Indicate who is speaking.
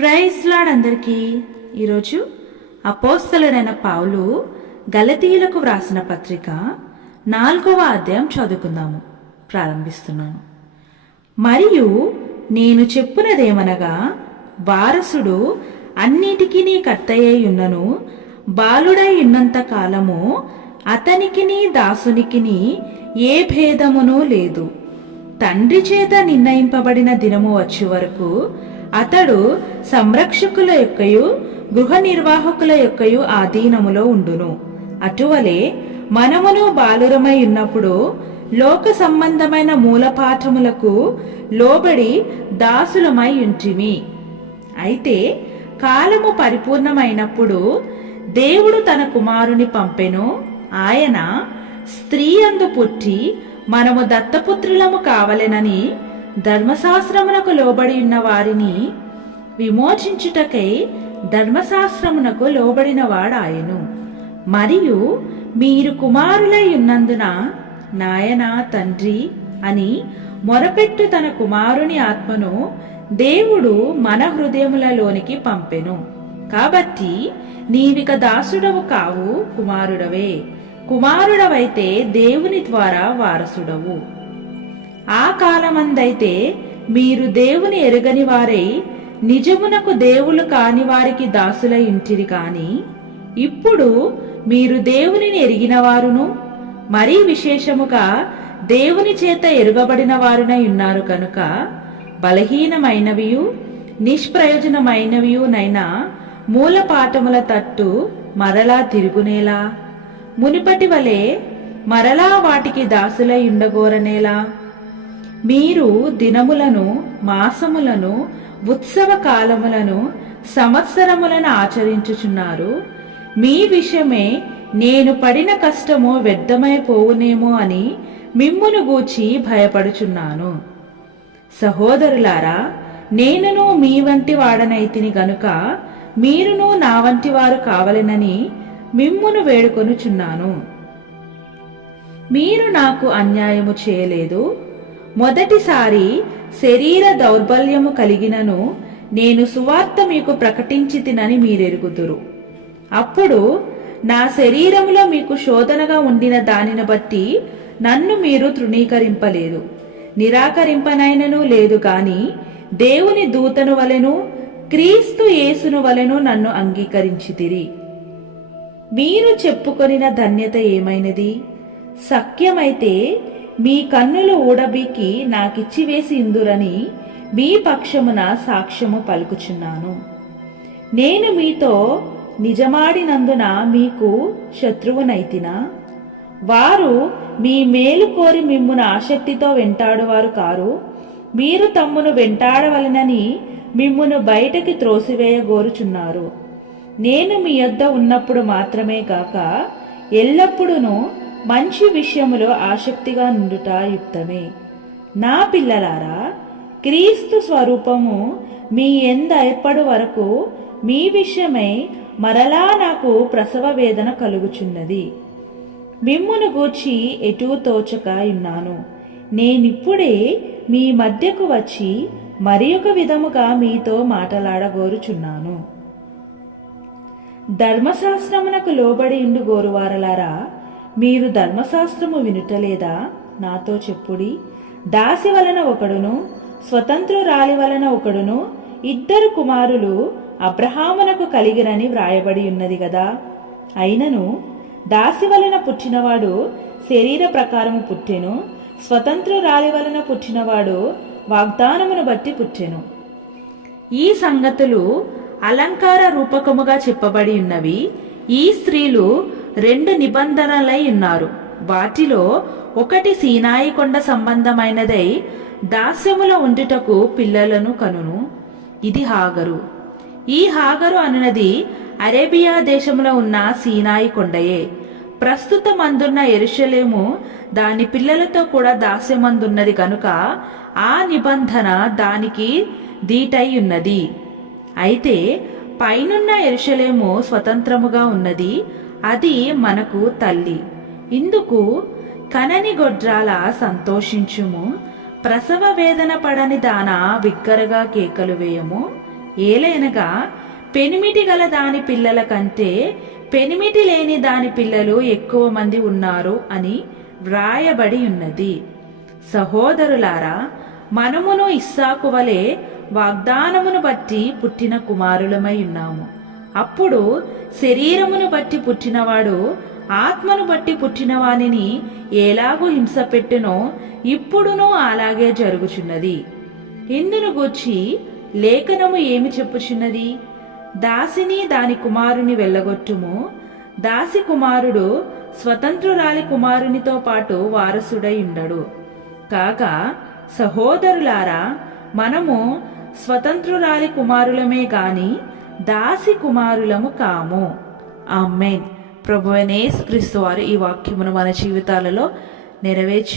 Speaker 1: Praise lord అందరికీ. ఈరోజు అపోస్తలుడైన పావులు గలతీయులకు వ్రాసిన పత్రిక నాలుగవ అధ్యాయం చదువుకుందాము. ప్రారంభిస్తున్నాను. మరియు నేను చెప్పునదేమనగా వారసుడు అన్నిటికీ నీ కర్తయ్యై ఉన్నను బాలుడై ఉన్నంత కాలము అతనికిని దాసునికిని ఏ భేదమునూ లేదు. తండ్రి చేత నిర్ణయింపబడిన దినము వచ్చే వరకు అతడు సంరక్షకుల యొక్కయు గృహ నిర్వాహకుల యొక్కయు ఆధీనములో ఉండును. అటువలే మనమును బాలురమై ఉన్నప్పుడు లోక సంబంధమైన మూలపాఠములకు లోబడి దాసులమై ఉంటిమి అయితే కాలము పరిపూర్ణమైనప్పుడు దేవుడు తన కుమారుని పంపెను. ఆయన స్త్రీ అందు పుట్టి మనము దత్తపుత్రులము కావలెనని ధర్మశాస్త్రమునకు లోబడి ఉన్న వారిని విమోచించుటకై ధర్మశాస్త్రమునకు లోబడినవాడాయను. మరియు మీరు కుమారులై ఉన్నందున నాయనా తండ్రి అని మొరపెట్టు తన కుమారుని ఆత్మను దేవుడు మన హృదయములలోనికి పంపెను. కాబట్టి నీవిక దాసుడవు కావు కుమారుడవే. కుమారుడవైతే దేవుని ద్వారా వారసుడవు. ఆ కాలమందైతే మీరు దేవుని ఎరుగని వారై నిజమునకు దేవులు కాని వారికి దాసులై ఇంటిరి కాని ఇప్పుడు మీరు దేవునిని ఎరిగిన వారును మరీ విశేషముగా దేవుని చేత ఎరుగబడిన వారునై ఉన్నారు కనుక బలహీనమైనవియు నిష్ప్రయోజనమైనవియునైనా మూలపాఠముల తట్టు మరలా తిరుగునేలా? మునిపటి వలె మరలా వాటికి దాసులై ఉండగోరనేలా? మీరు దినములను మాసములను ఉత్సవ కాలములను సంవత్సరములను ఆచరించుచున్నారు. మీ విషయమే నేను పడిన కష్టము వ్యర్థమైపోవునేమో అని మిమ్మును గూర్చి భయపడుచున్నాను. సహోదరులారా నేనును మీ వంటి వాడనైతిని గనుక మీరును నా వంటి వారు కావలెనని మిమ్మును వేడుకొనుచున్నాను. మీరు నాకు అన్యాయము చేయలేదు. మొదటిసారి శరీర దౌర్బల్యము కలిగినను నేను సువార్త మీకు ప్రకటించి తినని మీరెరుగుదురు. అప్పుడు నా శరీరములో మీకు శోధనగా ఉండిన దానిని బట్టి నన్ను మీరు తృణీకరింపలేదు. నిరాకరింపనైనను లేదు గాని దేవుని దూతను వలెను క్రీస్తు యేసును వలెను నన్ను అంగీకరించితిరి. మీరు చెప్పుకొనిన ధన్యత ఏమైనది? సఖ్యమైతే మీ కన్నులు ఊడబీకి నాకిచ్చివేసి ఇందురని మీ పక్షమున సాక్ష్యము పలుకుచున్నాను. నేను మీతో నిజమాడినందున మీకు శత్రువునైతినా వారు మీ మేలు కోరి మిమ్మును ఆసక్తితో వెంటాడువారు కారు. మీరు తమ్మును వెంటాడవలనని మిమ్మును బయటకి త్రోసివేయగోరుచున్నారు. నేను మీ యొద్ద ఉన్నప్పుడు మాత్రమే కాక ఎల్లప్పుడూను మంచి విషయములో ఆసక్తిగా నుండుట యుక్తమే. నా పిల్లలారా క్రీస్తు స్వరూపము మీ ఎంద ఏర్పడు వరకు మీ విషయమై మరలా నాకు ప్రసవ వేదన కలుగుచున్నది. మిమ్మును గూర్చి ఎటూ తోచక ఉన్నాను నేనిప్పుడే మీ మధ్యకు వచ్చి మరి ఒక విధముగా మీతో మాటలాడగోరుచున్నాను. ధర్మశాస్త్రమునకు లోబడి ఇండు గోరువారలారా మీరు ధర్మశాస్త్రము వినుటలేదా? నాతో చెప్పుడి. దాసి వలన ఒకడును స్వతంత్రురాలి వలన ఒకడును ఇద్దరు కుమారులు అబ్రహామునకు కలిగిరని వ్రాయబడి ఉన్నది గదా. అయినను దాసి వలన పుట్టినవాడు శరీర ప్రకారము పుట్టెను స్వతంత్రురాలి వలన పుట్టినవాడు వాగ్దానమును బట్టి పుట్టెను. ఈ సంగతులు అలంకార రూపకముగా చెప్పబడి ఉన్నవి. ఈ స్త్రీలు రెండు నిబంధనలై ఉన్నారు. వాటిలో ఒకటి సీనాయి కొండ సంబంధమైనదై దాస్యములో ఉండుటకు పిల్లలను కనును. ఇది హాగరు. ఈ హాగరు అనునది అరేబియా దేశంలో ఉన్న సీనాయి కొండయే. ప్రస్తుతం అందున్న ఎరుషలేము దాని పిల్లలతో కూడా దాస్యమందున్నది కనుక ఆ నిబంధన దానికి దీటై ఉన్నది. అయితే పైనున్న ఎరుషలేము స్వతంత్రముగా ఉన్నది. అది మనకు తల్లి. ఇందుకు కనని గొడ్రాల సంతోషించుము. ప్రసవ వేదన పడని దాన బిగ్గరగా కేకలు వేయము. ఏలైనగా పెనిమిటి గల దాని పిల్లల కంటే పెనిమిటి లేని దాని పిల్లలు ఎక్కువ మంది ఉన్నారు అని వ్రాయబడి ఉన్నది. సహోదరులారా మనమును ఇస్సాకు వలె వాగ్దానమును బట్టి పుట్టిన కుమారులమై ఉన్నాము. అప్పుడు శరీరమును బట్టి పుట్టినవాడు ఆత్మను బట్టి పుట్టిన వానిని ఎలాగూ హింస పెట్టునో ఇప్పుడునూ అలాగే జరుగుచున్నది. ఇందును గూర్చి లేఖనము ఏమి చెప్పుచున్నది? దాసిని దాని కుమారుని వెళ్ళగొట్టుము. దాసి కుమారుడు స్వతంత్రురాలి కుమారునితో పాటు వారసుడై ఉండడు. కాక సహోదరులారా మనము స్వతంత్రురాలి కుమారులమే గాని దాసి కుమారులము కాము. ఆమెన్. ప్రభువనేస్ క్రీస్తు వారు ఈ వాక్యమును మన జీవితాలలో నెరవేర్చు